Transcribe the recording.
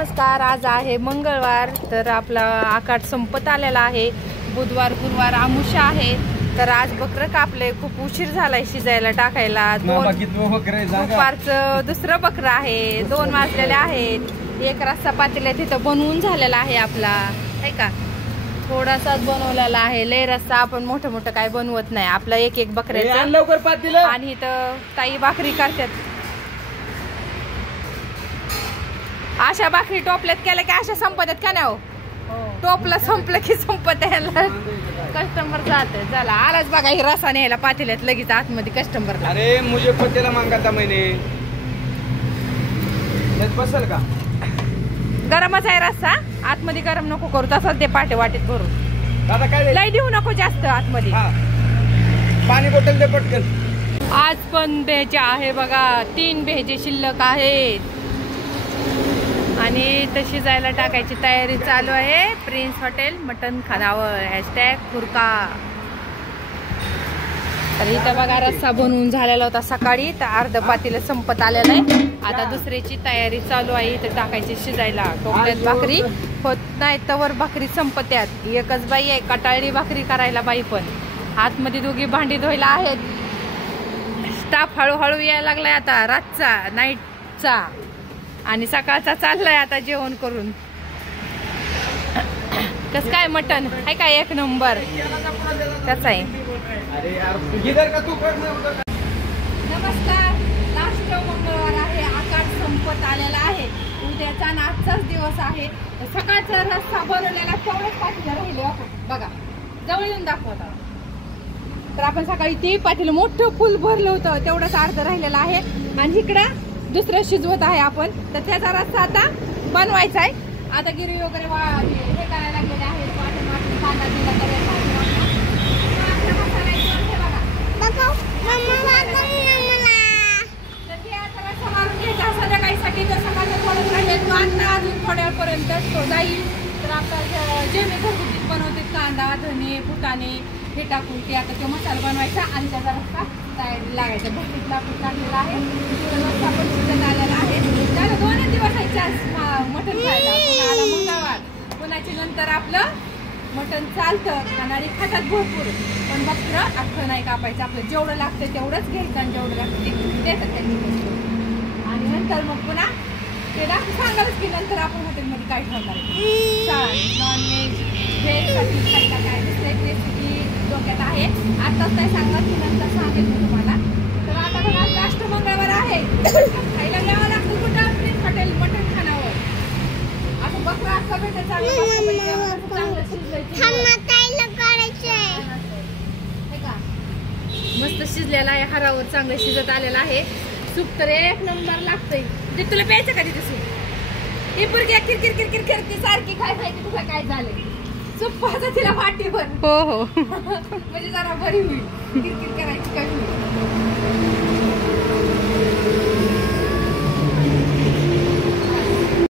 नमस्कार, आज आहे मंगळवार, तर आपला आकाठ संपत आलेला आहे. बुधवार गुरुवार आमुषा आहे, तर आज बकरं कापले. खूप उशीर झालाय शिजायला टाकायला. दुपारचं दुसरं बकरं आहे. 2 वाजलेले आहेत. एक रस्सा पातेला तिथं बनवून झालेला आहे आपला, आहे का? थोडासाच बनवलेला आहे. लय रस्सा आपण मोठं मोठं काय बनवत नाही. आपलं एक एक बकऱ्याचं. आणि इथं ताई भाकरी करतात. अशा भाकरी टोपल्यात केल्या की अशा संपत्यात का नाही? हो, टोपलं संपलं की संपत यायला कस्टमर जाते. चला आलाच बघा, ही रसा न्यायला पातेल्यात लगेच आतमध्ये कस्टमर. अरे मुझे पतेला मांगा था मैंने. बसल का? गरमच आहे रस्सा. आतमध्ये गरम नको करू, तसंच ते पाटे वाटेत भरून. दादा काय लय देऊ नको जास्त आतमध्ये. पाणी बॉटल दे पटकन. आज पण भेजे आहे बघा. 3 भेजे शिल्लक आहेत आणि तशी जायला टाकायची तयारी चालू आहे. प्रिन्स हॉटेल मटन खानावळ #फुरका. तर इथं बघा रस्सा बनवून झालेला होता सकाळी, तर अर्ध पातेलं संपत आलेलं आहे. आता दुसऱ्याची तयारी चालू आहे. इथं टाकायची शिजायला. टोपल्यात भाकरी होत नाही तवर भाकरी संपत्यात. एकच बाई आहे कटाळी भाकरी करायला. बाई पण आतमध्ये दोघी भांडी धुवायला आहेत. स्टाफ हळूहळू यायला लागलाय आता. रातचा नाईटचा आणि सकाळचा चाललाय आता जेवण करून. कस काय मटन आहे काय? एक नंबर. कसं आहे? नमस्कार, लास्ट मंगळवार आहे. आकाश संपत आलेला आहे. उद्याचा आणि आजचाच दिवस आहे. सकाळचा रस्सा बनवलेला तेवढंच पातेलं राहिले. बघा जवळ येऊन दाखवता. तर आपण सकाळी ते पातेलं मोठं फुल भरलं होतं, तेवढंच अर्ध राहिलेलं आहे. आणि इकडं दुसरं शिजवत आहे आपण. तर त्याचा रस्सा आता बनवायचा आहे. आता गिरवी वगैरे हे करायला लागलेले आहेत. कांदा दिला तर संध्याकाळीसाठी तर सकाळचं थोडं राहिले. कांदा अजून थोड्यापर्यंत तो जाईल. तर आता जे मी घरगुतीच बनवते, कांदा धने फुटाणे हे टाकून ते आता तो मसाला बनवायचा आणि त्याचा रस्सा तयारी लागायचा. भरतीतला आपण टाकलेला आहे. रस्सा पण शिजत आलेला आहे. त्याला 2 दिवस मटण खायला. आला मंगळवार, पुन्हाची नंतर आपलं मटण चालतं आणि खातात भरपूर. पण बकरं अख्खं नाही कापायचं. आपलं जेवढं लागतं तेवढंच घ्यायचं आणि जेवढं लागतं ते देतात त्यांनी. आणि नंतर मग पुन्हा ते सांगालच की नंतर आपण हॉटेलमध्ये काय ठेवणार नॉनव्हेज व्हेजसाठी खायला काय दुसरं एक रेसिपी डोक्यात आहे. आताच नाही सांगत की नंतर सांगेल मी तुम्हाला. तर आता बघा लास्ट मंगळवार आहे. खायला घ्यावं लागतं कुठं? प्रिन्स हॉटेल मटण खानावळ. असं बकरा असं भेटत चांगलं मस्त शिजलेला आहे. हरावर चांगलं शिजत आलेलं आहे. सूप तर एक नंबर लागतंय. ते तुला प्यायचं का तिथे सूप? ही पुरगी किरकिर किरकिर करते सारखी. काय माहिती तुला काय झालंय? सूप पाहता तिला वाटीवर. हो म्हणजे जरा बरी होईल. किरकिर